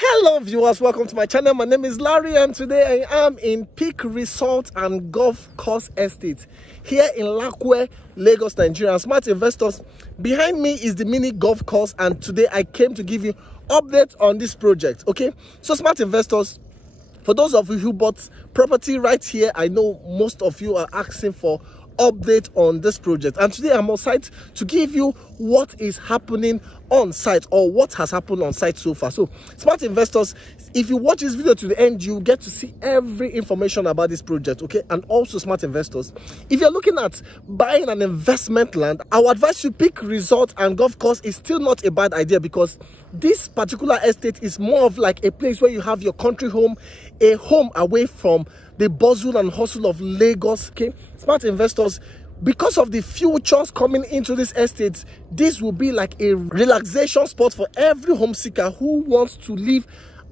Hello viewers, welcome to my channel. My name is Larry and today I am in Peak Resort and Golf Course Estate here in Lakowe, Lagos, Nigeria. Smart investors, behind me is the mini golf course and today I came to give you updates on this project. Okay, so smart investors, for those of you who bought property right here, I know most of you are asking for update on this project, and today I'm on site to give you what is happening on site or what has happened on site so far. So smart investors, if you watch this video to the end, you get to see every information about this project. Okay, and also smart investors, if you're looking at buying an investment land, I would advise you Peak Resort and Golf Course is still not a bad idea, because this particular estate is more of like a place where you have your country home, a home away from the bustle and hustle of Lagos. Okay, smart investors, because of the futures coming into this estate, this will be like a relaxation spot for every home seeker who wants to live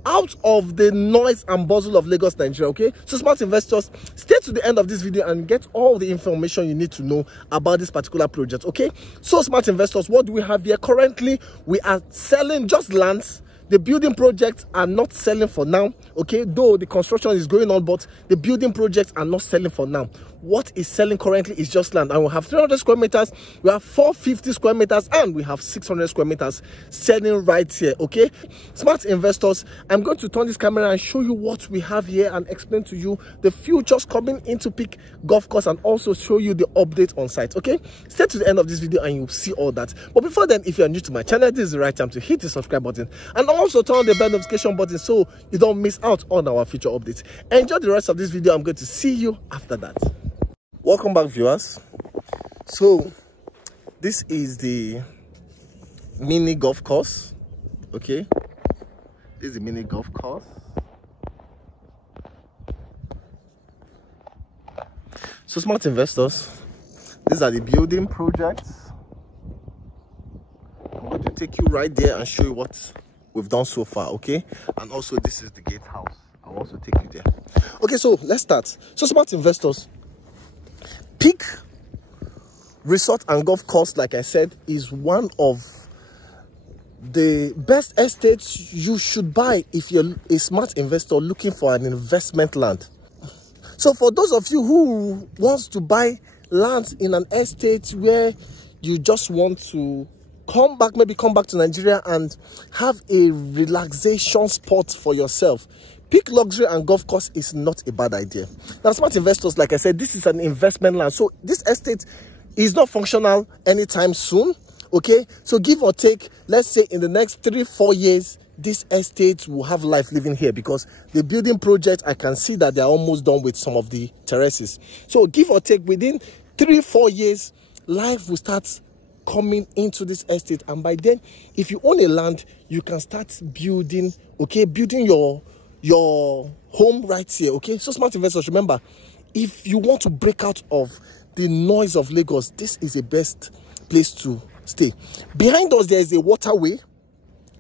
out of the noise and bustle of Lagos, Nigeria. Okay, so smart investors, stay to the end of this video and get all the information you need to know about this particular project. Okay, so smart investors, what do we have here? Currently we are selling just lands. The building projects are not selling for now, okay, though the construction is going on, but the building projects are not selling for now. What is selling currently is just land, and we have 300 square meters, we have 450 square meters, and we have 600 square meters selling right here. Okay, smart investors, I'm going to turn this camera and show you what we have here and explain to you the futures coming into Peak Golf Course and also show you the update on site. Okay, stay to the end of this video and you'll see all that. But before then, if you are new to my channel, this is the right time to hit the subscribe button and also turn on the bell notification button so you don't miss out on our future updates. Enjoy the rest of this video. I'm going to see you after that. Welcome back, viewers. So this is the mini golf course. Okay, this is the mini golf course. So smart investors, these are the building projects. I'm going to take you right there and show you what we've done so far. Okay, and also this is the gatehouse. I'll also take you there. Okay, so let's start. So smart investors, Peak Resort and Golf Course, like I said, is one of the best estates you should buy if you're a smart investor looking for an investment land. So for those of you who wants to buy land in an estate where you just want to come back to Nigeria and have a relaxation spot for yourself, Peak Luxury and Golf Course is not a bad idea. Now, smart investors, like I said, this is an investment land. So this estate is not functional anytime soon. Okay, so give or take, let's say in the next 3-4 years, this estate will have life living here, because the building project, I can see that they're almost done with some of the terraces. So give or take, within 3-4 years, life will start coming into this estate, and by then, if you own a land, you can start building, okay, building your home right here. Okay, so smart investors, remember, if you want to break out of the noise of Lagos, this is the best place to stay. Behind us there is a waterway.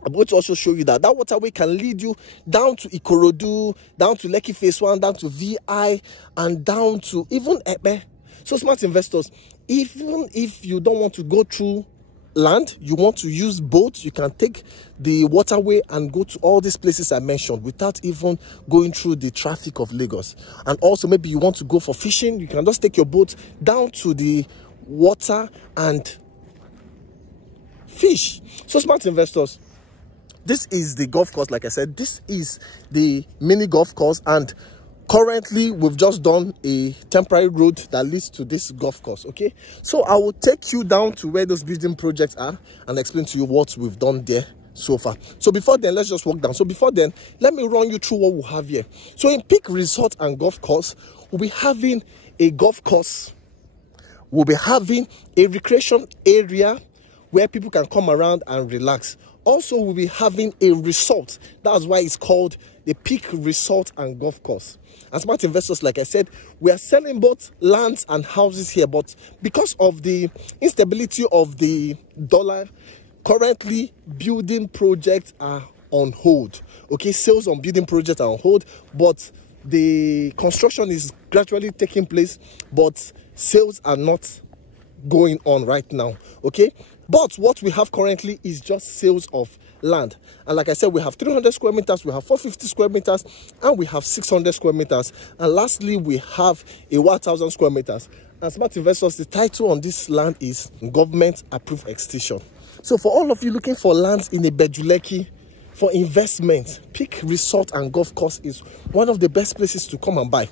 I'm going to also show you that waterway can lead you down to Ikorodu, down to Lekki phase 1, down to VI, and down to even Ebe. So smart investors, even if you don't want to go through land, you want to use boats, you can take the waterway and go to all these places I mentioned without even going through the traffic of Lagos. And also, maybe you want to go for fishing, you can just take your boat down to the water and fish. So smart investors, this is the golf course. Like I said, this is the mini golf course, and currently we've just done a temporary road that leads to this golf course. Okay, so I will take you down to where those building projects are and explain to you what we've done there so far. So before then, let's just walk down. So before then, let me run you through what we have here. So in Peak Resort and Golf Course, we'll be having a golf course, we'll be having a recreation area where people can come around and relax. Also, we'll be having a resort. That's why it's called the Peak Resort and Golf Course. And smart investors, like I said, we are selling both lands and houses here, but because of the instability of the dollar, currently building projects are on hold. Okay, sales on building projects are on hold, but the construction is gradually taking place, but sales are not going on right now. Okay, but what we have currently is just sales of land. And like I said, we have 300 square meters, we have 450 square meters, and we have 600 square meters. And lastly, we have a 1,000 square meters. And smart investors, the title on this land is Government Approved Excision. So for all of you looking for lands in Ibeju Lekki for investment, Peak Resort and Golf Course is one of the best places to come and buy.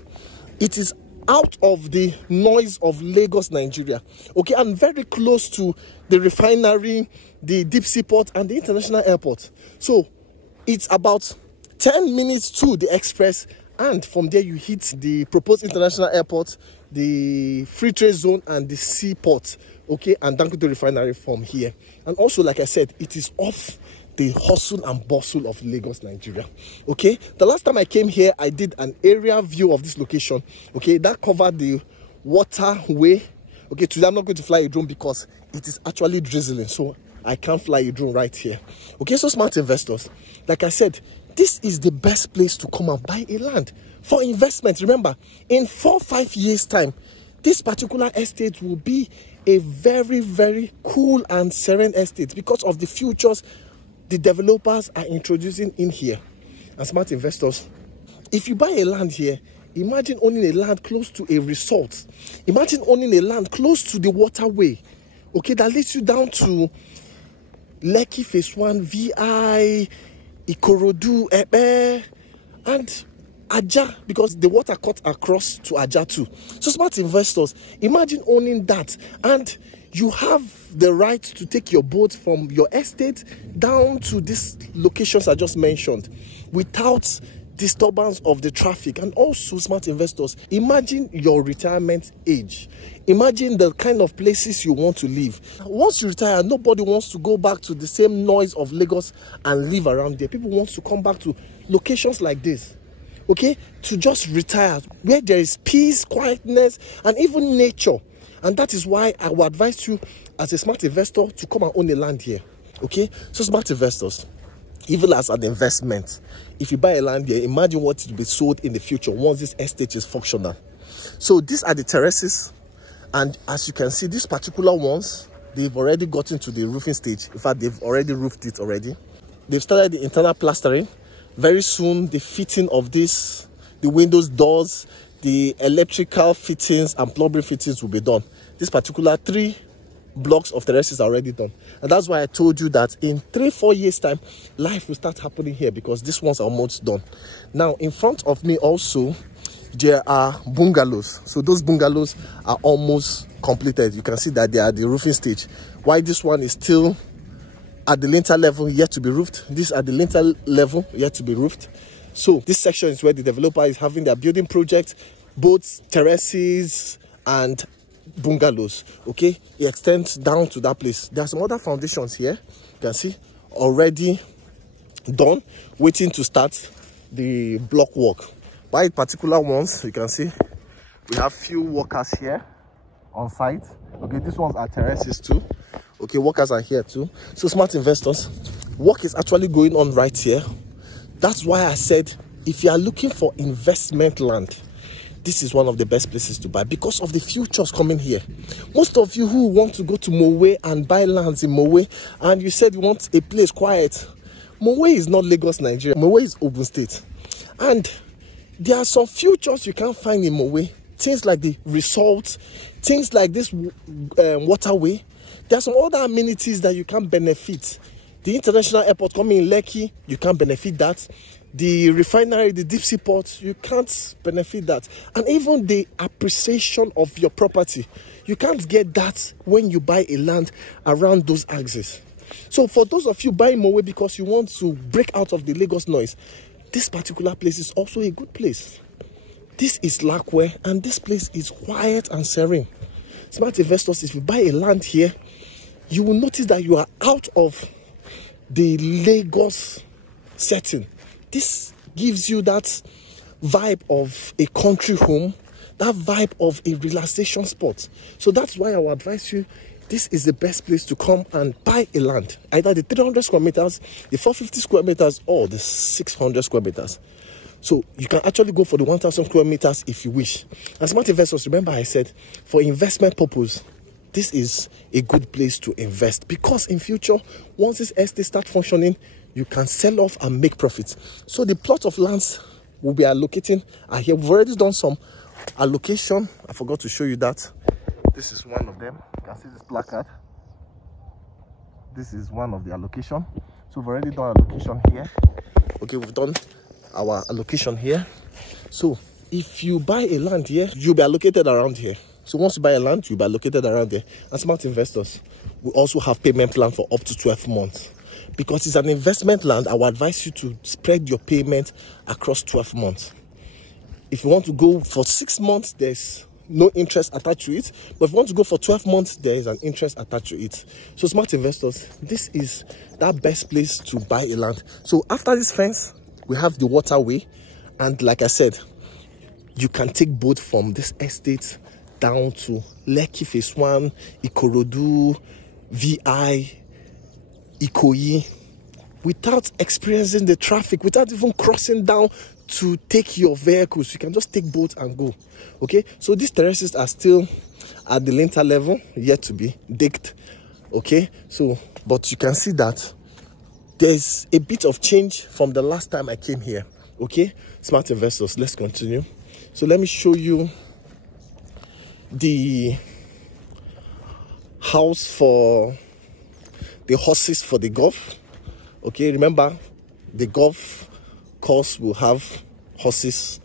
It is out of the noise of Lagos, Nigeria, okay, and very close to the refinery, the deep sea port, and the international airport. So it's about 10 minutes to the express, and from there you hit the proposed international airport, the free trade zone, and the seaport, okay, and Dangote refinery from here. And also, like I said, it is off the hustle and bustle of Lagos, Nigeria. Okay, the last time I came here, I did an aerial view of this location. Okay, that covered the waterway. Okay, today I'm not going to fly a drone because it is actually drizzling, so I can't fly a drone right here. Okay, so smart investors, like I said, this is the best place to come and buy a land for investment. Remember, in 4-5 years time, this particular estate will be a very, very cool and serene estate because of the futures the developers are introducing in here. And smart investors, if you buy a land here, imagine owning a land close to a resort. Imagine owning a land close to the waterway, okay, that leads you down to Lekki Phase 1, VI, Ikorodu, Ebe, and Aja, because the water cut across to Aja too. So smart investors, imagine owning that, and you have the right to take your boat from your estate down to these locations I just mentioned without disturbance of the traffic. And also, smart investors, imagine your retirement age. Imagine the kind of places you want to live. Once you retire, nobody wants to go back to the same noise of Lagos and live around there. People want to come back to locations like this, okay, to just retire, where there is peace, quietness, and even nature. And that is why I would advise you as a smart investor to come and own a land here. Okay, so smart investors, even as an investment, if you buy a land here, imagine what will be sold in the future once this estate is functional. So these are the terraces, and as you can see, these particular ones, they've already gotten to the roofing stage. In fact, they've already roofed it already. They've started the internal plastering. Very soon, the fitting of this, the windows, doors, the electrical fittings and plumbing fittings will be done. This particular 3 blocks of terraces are already done. And that's why I told you that in 3-4 years time, life will start happening here because this one's almost done. Now, in front of me also, there are bungalows. So those bungalows are almost completed. You can see that they are at the roofing stage. While this one is still at the lintel level, yet to be roofed. This at the lintel level, yet to be roofed. So this section is where the developer is having their building project, both terraces and bungalows. Okay, it extends down to that place. There are some other foundations here, you can see, already done, waiting to start the block work. By particular ones, you can see we have few workers here on site. Okay, these ones are terraces too. Okay, workers are here too. So smart investors, work is actually going on right here. That's why I said, if you are looking for investment land, this is one of the best places to buy because of the futures coming here. Most of you who want to go to Mowe and buy lands in Mowe, and you said you want a place quiet, Mowe is not Lagos, Nigeria. Mowe is Ogun State. And there are some futures you can't find in Mowe. Things like the resort, things like this waterway. There are some other amenities that you can benefit. The international airport coming in Lekki, you can't benefit that. The refinery, the deep sea port, you can't benefit that. And even the appreciation of your property, you can't get that when you buy a land around those axes. So for those of you buying Mowe because you want to break out of the Lagos noise, this particular place is also a good place. This is Lakowe, and this place is quiet and serene. Smart investors, if you buy a land here, you will notice that you are out of the Lagos setting. This gives you that vibe of a country home, that vibe of a relaxation spot. So that's why I will advise you, this is the best place to come and buy a land. Either the 300 square meters, the 450 square meters, or the 600 square meters. So you can actually go for the 1,000 square meters if you wish. And smart investors, remember I said, for investment purpose, this is a good place to invest, because in future, once this estate start functioning, you can sell off and make profits. So the plot of lands we'll be allocating are here. We've already done some allocation. I forgot to show you that. This is one of them. You can see this placard. This is one of the allocation. So we've already done allocation here. Okay, we've done our allocation here. So if you buy a land here, you'll be allocated around here. So once you buy a land, you'll be allocated around there. And smart investors, we also have payment plan for up to 12 months. Because it's an investment land, I would advise you to spread your payment across 12 months. If you want to go for 6 months, there's no interest attached to it. But if you want to go for 12 months, there is an interest attached to it. So smart investors, this is that best place to buy a land. So after this fence, we have the waterway. And like I said, you can take boat from this estate down to Lekki Phase 1, Ikorodu, VI, Ikoyi, without experiencing the traffic, without even crossing down to take your vehicles. You can just take boat and go. Okay, so these terraces are still at the lintel level, yet to be digged. Okay, so but you can see that there's a bit of change from the last time I came here. Okay, smart investors, let's continue. So let me show you the house for the horses for the golf. Okay, remember the golf course will have horses.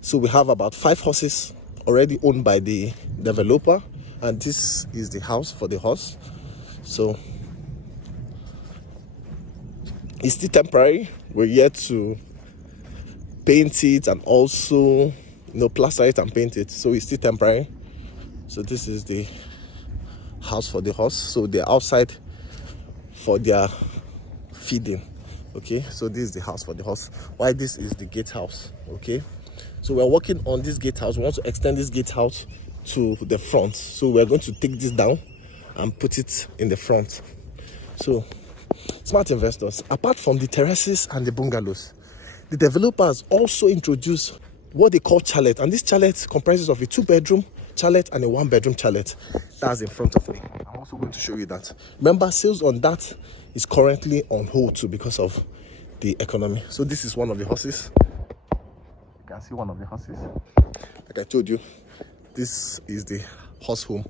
So we have about 5 horses already owned by the developer, and this is the house for the horse. So it's still temporary. We're yet to paint it and also plaster it and paint it, so it's still temporary. So this is the house for the horse. So they're outside for their feeding. Okay, so this is the house for the horse. Why this is the gatehouse. Okay, so we're working on this gatehouse. We want to extend this gatehouse to the front, so we're going to take this down and put it in the front. So smart investors, apart from the terraces and the bungalows, the developers also introduced what they call chalet, and this chalet comprises of a 2-bedroom chalet and a 1-bedroom chalet. That's in front of me. I'm also going to show you that. Remember, sales on that is currently on hold too because of the economy. So this is one of the horses. You can see one of the horses. Like I told you, this is the horse home,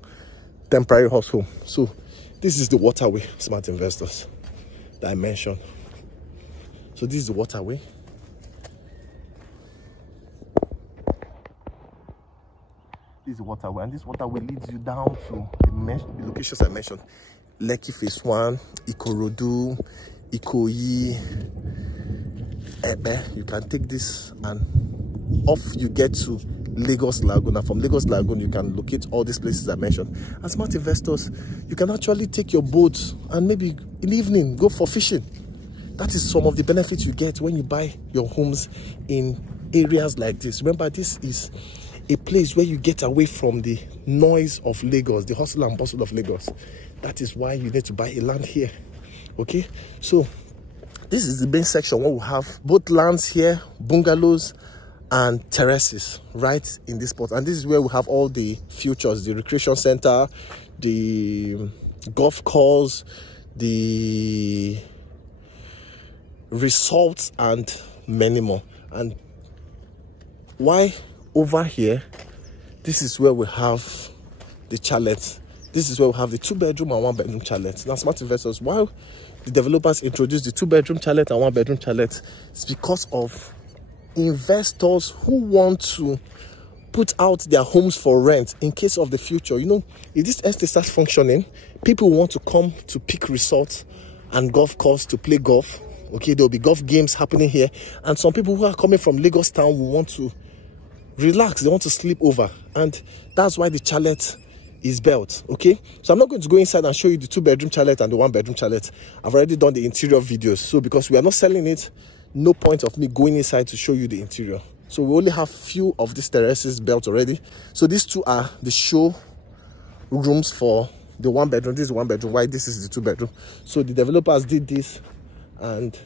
temporary horse home. So this is the waterway, smart investors, that I mentioned. So this is the waterway. This is the waterway, and this waterway leads you down to the locations I mentioned: Lekki Phase 1, Ikorodu, Ikoyi, Ebe. You can take this and off you get to Lagos Lagoon. And from Lagos Lagoon, you can locate all these places I mentioned. As smart investors, you can actually take your boat and maybe in the evening go for fishing. That is some of the benefits you get when you buy your homes in areas like this. Remember, this is a place where you get away from the noise of Lagos, the hustle and bustle of Lagos. That is why you need to buy a land here. Okay, so this is the main section where we have both lands here, bungalows and terraces right in this spot. And this is where we have all the features: the recreation center, the golf course, the resorts, and many more. And why over here, this is where we have the chalet. This is where we have the 2-bedroom and 1-bedroom chalet. Now, smart investors, while the developers introduced the 2-bedroom chalet and 1-bedroom chalet, it's because of investors who want to put out their homes for rent in case of the future. You know, if this estate starts functioning, people want to come to Peak Resort and golf course to play golf. Okay, there'll be golf games happening here, and some people who are coming from Lagos town will want to relax. They want to sleep over, and that's why the chalet is built. Okay, so I'm not going to go inside and show you the 2-bedroom chalet and the 1-bedroom chalet. I've already done the interior videos, so because we are not selling it, no point of me going inside to show you the interior. So we only have few of these terraces built already. So these two are the show rooms for the 1-bedroom. This is 1-bedroom, why this is the 2-bedroom. So the developers did this and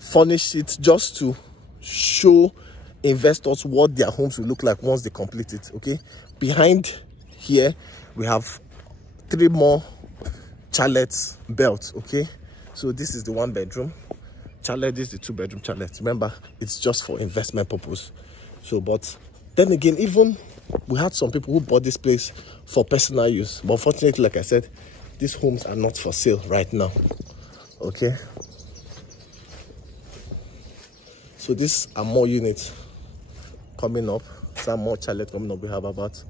furnished it just to show investors what their homes will look like once they complete it. Okay, behind here we have 3 more chalet belts. Okay, so this is the 1 bedroom chalet, this is the 2 bedroom chalet. Remember, it's just for investment purpose. So but then again, even we had some people who bought this place for personal use, but unfortunately, like I said, these homes are not for sale right now. Okay, so these are more units coming up, some more chalet coming up. We have about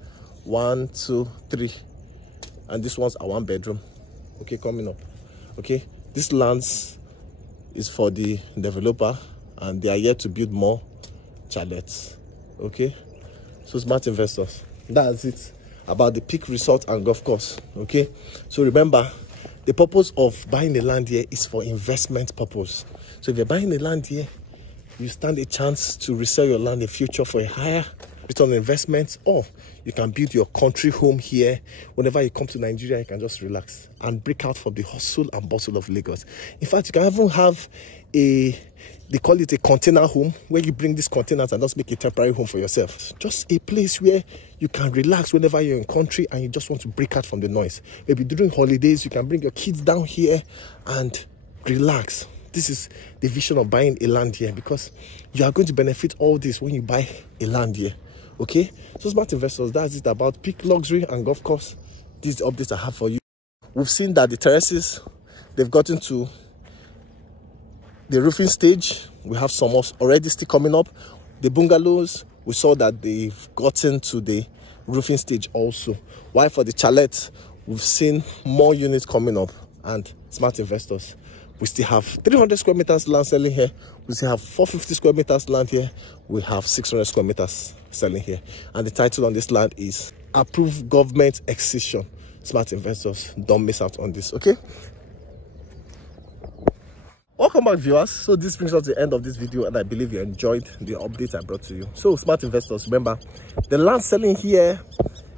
1, 2, 3, and this one's a 1 bedroom. Okay, coming up. Okay, this lands is for the developer, and they are yet to build more chalets. Okay, so smart investors, that's it about the Peak Resort and Golf Course. Okay, so remember, the purpose of buying the land here is for investment purpose. So if you're buying the land here, you stand a chance to resell your land in the future for a higher return on investment, or you can build your country home here. Whenever you come to Nigeria, you can just relax and break out from the hustle and bustle of Lagos. In fact, you can even have they call it a container home, where you bring these containers and just make a temporary home for yourself. Just a place where you can relax whenever you're in country and you just want to break out from the noise. Maybe during holidays, you can bring your kids down here and relax. This is the vision of buying a land here, because you are going to benefit all this when you buy a land here. Okay, so smart investors, that's it about Peak Luxury and Golf Course. These are the updates I have for you. We've seen that the terraces, they've gotten to the roofing stage. We have some already still coming up. The bungalows, we saw that they've gotten to the roofing stage also. While for the chalet, we've seen more units coming up. And smart investors, we still have 300 square meters land selling here. We still have 450 square meters land here. We have 600 square meters selling here. And the title on this land is Approved Government Excision. Smart investors, don't miss out on this. Okay, welcome back, viewers. So this brings us to the end of this video, and I believe you enjoyed the update I brought to you. So smart investors, remember, the land selling here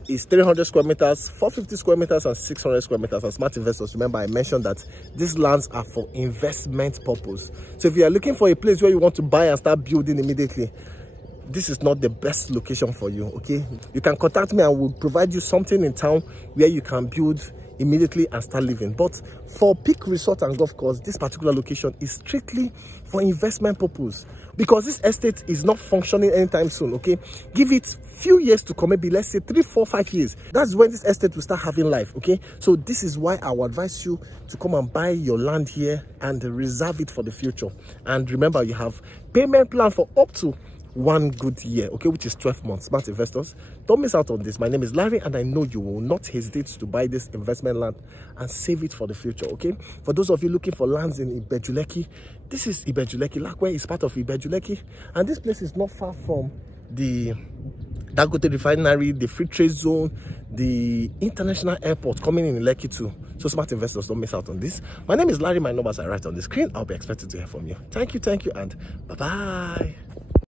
is 300 square meters, 450 square meters, and 600 square meters. And smart investors, remember, I mentioned that these lands are for investment purpose. So if you are looking for a place where you want to buy and start building immediately, this is not the best location for you. Okay, you can contact me and we'll provide you something in town where you can build immediately and start living. But for Peak Resort and Golf Course, this particular location is strictly for investment purpose, because this estate is not functioning anytime soon. Okay, give it few years to come, maybe let's say 3, 4, 5 years. That's when this estate will start having life. Okay, so this is why I would advise you to come and buy your land here and reserve it for the future. And remember, you have payment plan for up to 1 good year, okay, which is 12 months. Smart investors, don't miss out on this. My name is Larry, and I know you will not hesitate to buy this investment land and save it for the future. Okay, for those of you looking for lands in Ibeju Lekki, this is Ibeju Lekki. Lakowe is part of Ibeju Lekki, and this place is not far from the Dangote refinery, the free trade zone, the international airport coming in Lekki too. So smart investors, don't miss out on this. My name is Larry. My numbers are right on the screen. I'll be expected to hear from you. Thank you, and bye-bye.